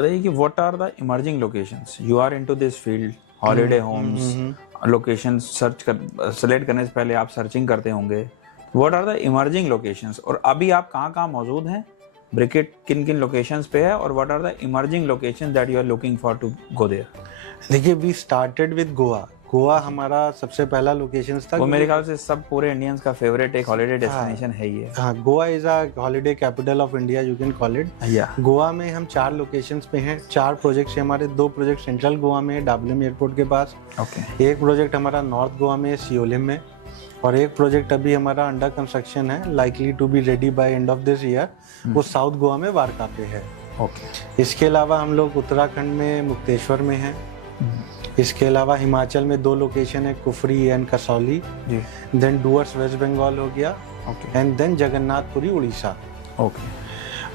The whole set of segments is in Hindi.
बताइए कि what are the emerging locations you are into this field, holiday homes, location search कर सेलेक्ट करने से पहले आप सर्चिंग करते होंगे, what are the emerging locations और अभी आप कहाँ मौजूद हैं, ब्रिकेट किन किन लोकेशंस पे है और what are the emerging locations that you are looking for to go there. देखिए we started with Goa. Goa हमारा सबसे पहला लोकेशन था। वो मेरे ख्याल से सब पूरे इंडियंस का फेवरेट एक हॉलीडे डेस्टिनेशन है ये। हाँ, Goa is a holiday capital of India, you can call it. Goa में हम 4 लोकेशंस पे हैं, 4 प्रोजेक्ट्स हैं हमारे। 2 प्रोजेक्ट सेंट्रल गोवा में, डाबलिम एयरपोर्ट के पास। एक प्रोजेक्ट हमारा नॉर्थ गोवा में, सियोलिम में, और एक प्रोजेक्ट अभी हमारा अंडर कंस्ट्रक्शन है, likely to be ready by end of this year, वो साउथ गोवा में वारका पे है। इसके अलावा हम लोग उत्तराखंड में मुक्तेश्वर में हैं। इसके अलावा हिमाचल में 2 लोकेशन है, कुफरी एंड कसौली। देन डुअर्स वेस्ट बंगाल हो गया, एंड देन जगन्नाथपुरी उड़ीसा।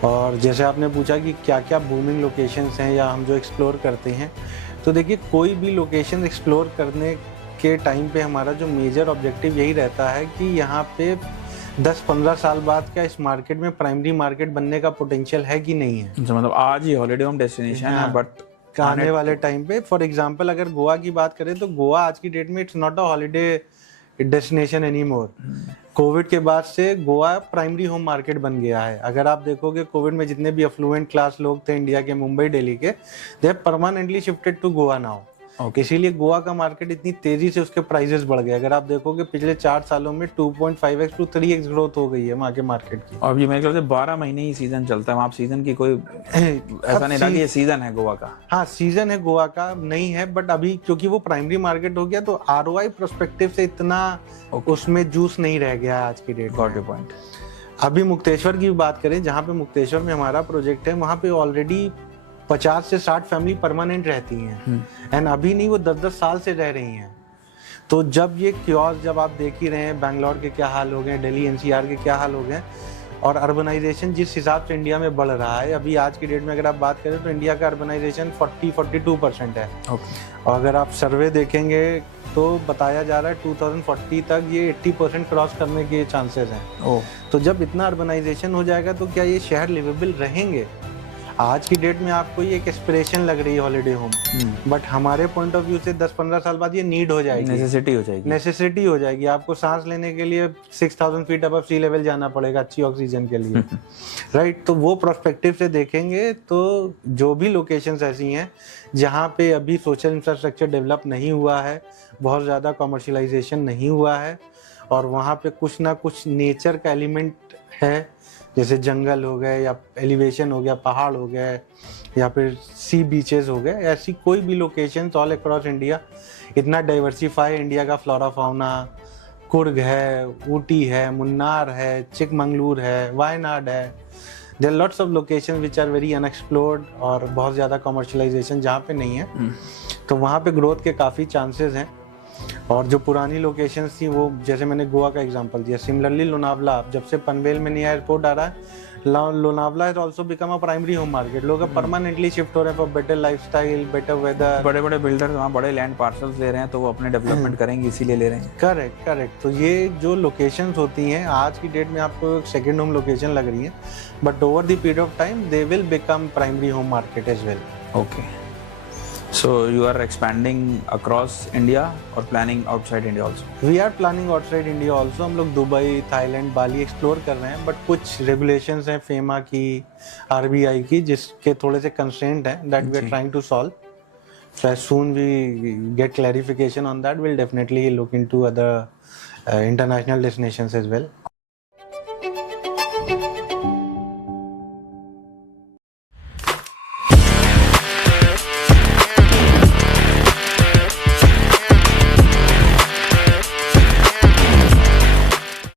और जैसे आपने पूछा कि क्या क्या बूमिंग लोकेशंस हैं या हम जो एक्सप्लोर करते हैं, तो देखिए कोई भी लोकेशन एक्सप्लोर करने के टाइम पे हमारा जो मेजर ऑब्जेक्टिव यही रहता है कि यहाँ पे 10-15 साल बाद क्या इस मार्केट में प्राइमरी मार्केट बनने का पोटेंशियल है कि नहीं है। मतलब आज ही हॉलीडे होम डेस्टिनेशन है, बट आने वाले टाइम पे, फॉर एग्जांपल अगर गोवा की बात करें तो गोवा आज की डेट में it's not a holiday destination any more. Covid के बाद से गोवा प्राइमरी होम मार्केट बन गया है। अगर आप देखोगे कोविड में जितने भी अफ्लुएंट क्लास लोग थे इंडिया के, मुंबई दिल्ली के, they have permanently shifted to Goa now. इसीलिए गोवा का मार्केट इतनी तेजी से उसके प्राइसेस बढ़ गए। अगर आप देखोगे पिछले 4 सालों में 2.5x to 3x ग्रोथ हो गई है वहाँ के मार्केट की। और ये मेरे ख्याल से 12 महीने ही सीजन चलता है वहाँ, सीजन की कोई ऐसा नहीं था कि ये सीजन है गोवा का। हाँ, सीजन है गोवा का नहीं है, बट अभी क्योंकि वो प्राइमरी मार्केट हो गया तो ROI पर्सपेक्टिव से इतना उसमें जूस नहीं रह गया आज की डेट में। अभी मुक्तेश्वर की बात करें, जहाँ पे मुक्तेश्वर में हमारा प्रोजेक्ट है, वहाँ पे ऑलरेडी 50 से 60 फैमिली परमानेंट रहती हैं, एंड अभी नहीं, वो 10-10 साल से रह रही हैं। तो जब ये क्योस, जब आप देख ही रहे हैं बैंगलोर के क्या हाल हो गए, दिल्ली NCR के क्या हाल हो गए, और अर्बनाइजेशन जिस हिसाब से इंडिया में बढ़ रहा है, अभी आज की डेट में अगर आप बात करें तो इंडिया का अर्बनाइजेशन 40-42% है। और अगर आप सर्वे देखेंगे तो बताया जा रहा है 2040 तक ये 80% क्रॉस करने के चांसेस हैं। तो जब इतना अर्बनाइजेशन हो जाएगा तो क्या ये शहर लिवेबल रहेंगे? आज की डेट में आपको ये एक एस्पिरेशन लग रही है हॉलीडे होम, बट हमारे पॉइंट ऑफ व्यू से 10-15 साल बाद ये नीड हो जाएगी, नेसेसिटी हो जाएगी। आपको सांस लेने के लिए 6000 फीट अबव सी लेवल जाना पड़ेगा अच्छी ऑक्सीजन के लिए, राइट। तो वो प्रोस्पेक्टिव से देखेंगे तो जो भी लोकेशंस ऐसी हैं जहाँ पे अभी सोशल इंफ्रास्ट्रक्चर डेवलप नहीं हुआ है, बहुत ज़्यादा कमर्शलाइजेशन नहीं हुआ है, और वहाँ पे कुछ ना कुछ नेचर का एलिमेंट है, जैसे जंगल हो गए या एलिवेशन हो गया, पहाड़ हो गए, या फिर सी बीचेस हो गए, ऐसी कोई भी लोकेशन ऑल अक्रॉस इंडिया। इतना डाइवर्सिफाई इंडिया का फ्लोरा फाउना, कुर्ग है, ऊटी है, मुन्नार है, चिकमंगलूर है, वायनाड है। There are lots of location which are very unexplored, और बहुत ज़्यादा कमर्शलाइजेशन जहाँ पे नहीं है, तो वहाँ पे ग्रोथ के काफ़ी चांसेस हैं। और जो पुरानी लोकेशंस थी, वो जैसे मैंने गोवा का एग्जांपल दिया, सिमिलरली लोनावला, जब से पनवेल में नया एयरपोर्ट आ रहा है, Lonavala has also become a primary home market. लोग अब परमानेंटली शिफ्ट हो रहे हैं for better lifestyle, better weather. बड़े बड़े बिल्डर्स वहाँ बड़े लैंड पार्सल्स ले रहे हैं, तो वो अपने डेवलपमेंट करेंगे, इसीलिए ले रहे हैं। करेक्ट। तो ये जो लोकेशंस होती हैं आज की डेट में आपको एक सेकेंड होम लोकेशन लग रही है, but over the period of time they will become primary home market as well. So you are expanding across India or planning outside India also? We are planning outside India also. हम लोग दुबई, थाईलैंड, बाली एक्सप्लोर कर रहे हैं, बट कुछ रेगुलेशंस हैं फेमा की, RBI की, जिसके थोड़े से कंस्ट्रेंट हैं that we are trying to solve. So as soon we get clarification on that, we'll definitely look into other international destinations as well.